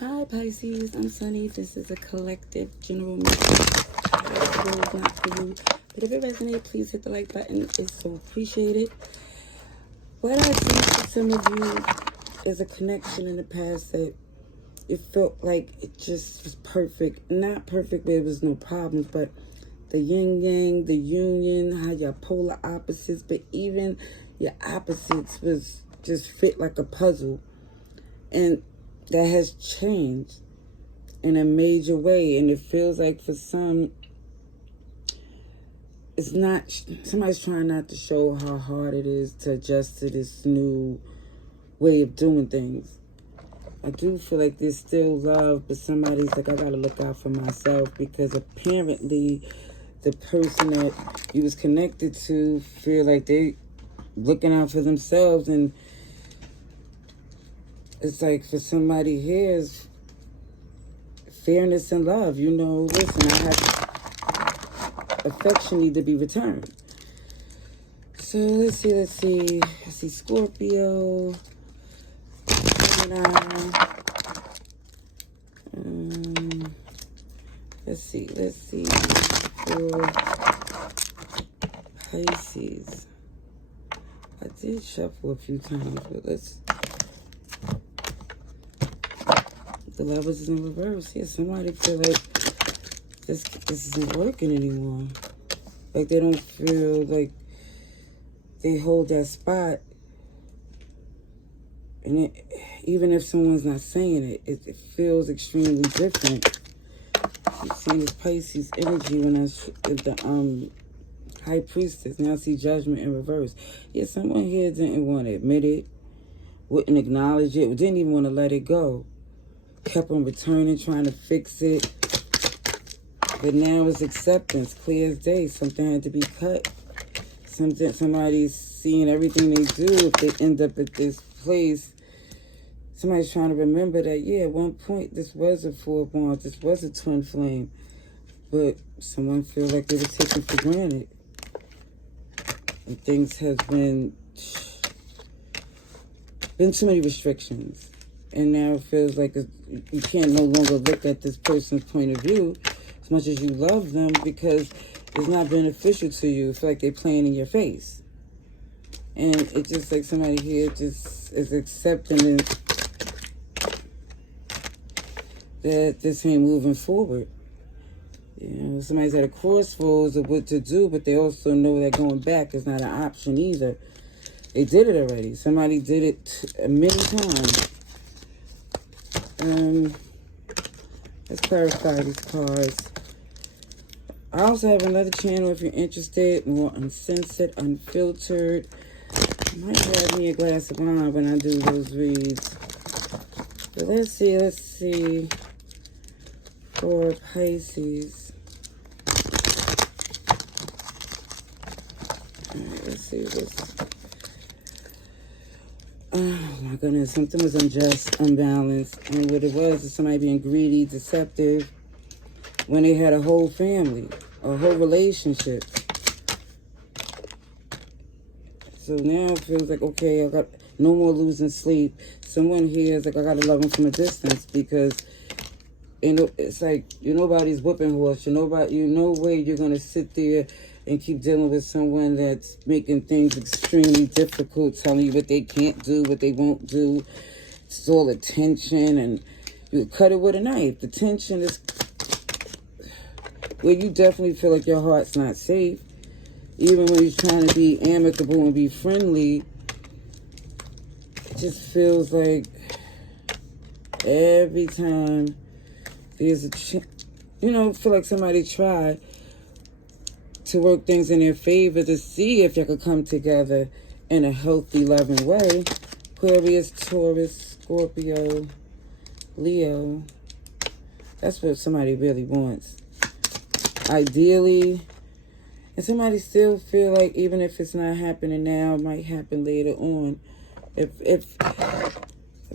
Hi Pisces, I'm Sunny. This is a collective general message. Not for you, but if it resonates, please hit the like button. It's so appreciated. What I see for some of you is a connection in the past that it felt like it just was perfect. Not perfect where there was no problems, but the yin yang, the union, how your polar opposites, but even your opposites was just fit like a puzzle. And that has changed in a major way. And it feels like for some, it's not, somebody's trying not to show how hard it is to adjust to this new way of doing things. I do feel like there's still love, but somebody's like, I gotta look out for myself, because apparently the person that you was connected to feel like they looking out for themselves. And it's like for somebody here is fairness and love. You know, listen, I have affection need to be returned. So let's see. I see Scorpio, Gemini. Let's see. For Pisces, I did shuffle a few times, but the Lovers is in reverse. Yeah, somebody feel like this isn't working anymore. Like they don't feel like they hold that spot. And even if someone's not saying it feels extremely different. I'm seeing this Pisces energy when I the High Priestess. Now I see Judgment in reverse. Yeah, someone here didn't want to admit it, wouldn't acknowledge it, didn't even want to let it go. Kept on returning, trying to fix it. But now it's acceptance, clear as day. Something had to be cut. Somebody's seeing everything they do. If they end up at this place, somebody's trying to remember that, yeah, at one point this was a four bond, this was a twin flame. But someone feels like they were taken for granted. And things have been too many restrictions. And now it feels like you can't no longer look at this person's point of view as much as you love them, because it's not beneficial to you. You feel like they're playing in your face. And it's just like somebody here just is accepting it, that this ain't moving forward. You know, somebody's at a crossroads of what to do, but they also know that going back is not an option either. They did it already. Somebody did it many times. Let's clarify these cards. I also have another channel if you're interested, more uncensored, unfiltered. I might have me a glass of wine when I do those reads. But let's see. For Pisces. Alright, let's see this. Oh my goodness, something was unjust, unbalanced. And what it was is somebody being greedy, deceptive, when they had a whole family, a whole relationship. So now it feels like, okay, I got no more losing sleep. Someone here is like, I gotta love them from a distance, because it's like nobody's whooping horse. You know way you're gonna sit there and keep dealing with someone that's making things extremely difficult, telling you what they can't do, what they won't do. It's all the tension, and you cut it with a knife. The tension is where you definitely feel like your heart's not safe. Even when you're trying to be amicable and be friendly, it just feels like every time there's a feel like somebody tried to work things in their favor to see if you could come together in a healthy, loving way. Aquarius, Taurus, Scorpio, Leo. That's what somebody really wants. Ideally. And somebody still feel like even if it's not happening now, it might happen later on. If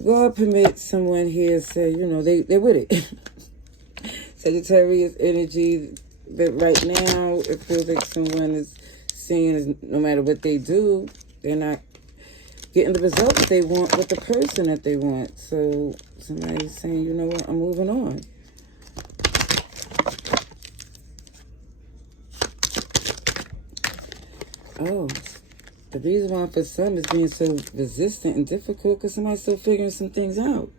God permits someone here to say, they're with it. Sagittarius energy. But right now, it feels like someone is seeing as no matter what they do, they're not getting the result that they want with the person that they want. So somebody's saying, you know what, I'm moving on. Oh, the reason why for some is being so resistant and difficult because somebody's still figuring some things out.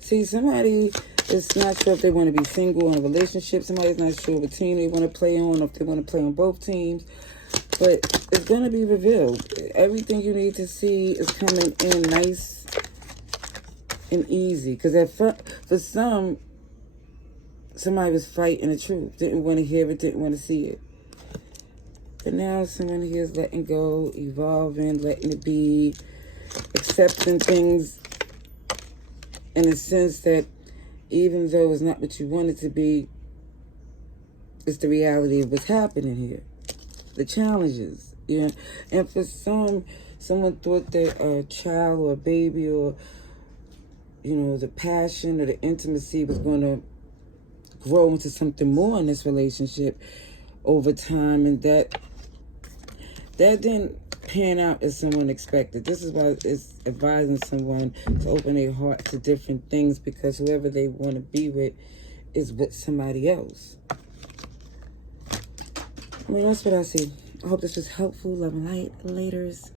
See, somebody is not sure if they want to be single in a relationship. Somebody's not sure what team they want to play on, or if they want to play on both teams. But it's going to be revealed. Everything you need to see is coming in nice and easy. Because for some, somebody was fighting the truth. Didn't want to hear it, didn't want to see it. But now someone here is letting go, evolving, letting it be, accepting things in a sense that even though it's not what you want it to be, it's the reality of what's happening here. The challenges, you know. And for someone thought that a child or a baby or, you know, the passion or the intimacy was going to grow into something more in this relationship over time, and that didn't pan out as someone expected. This is why it's advising someone to open their heart to different things, because whoever they want to be with is with somebody else. I mean, that's what I see. I hope this was helpful. Love and light. Laters.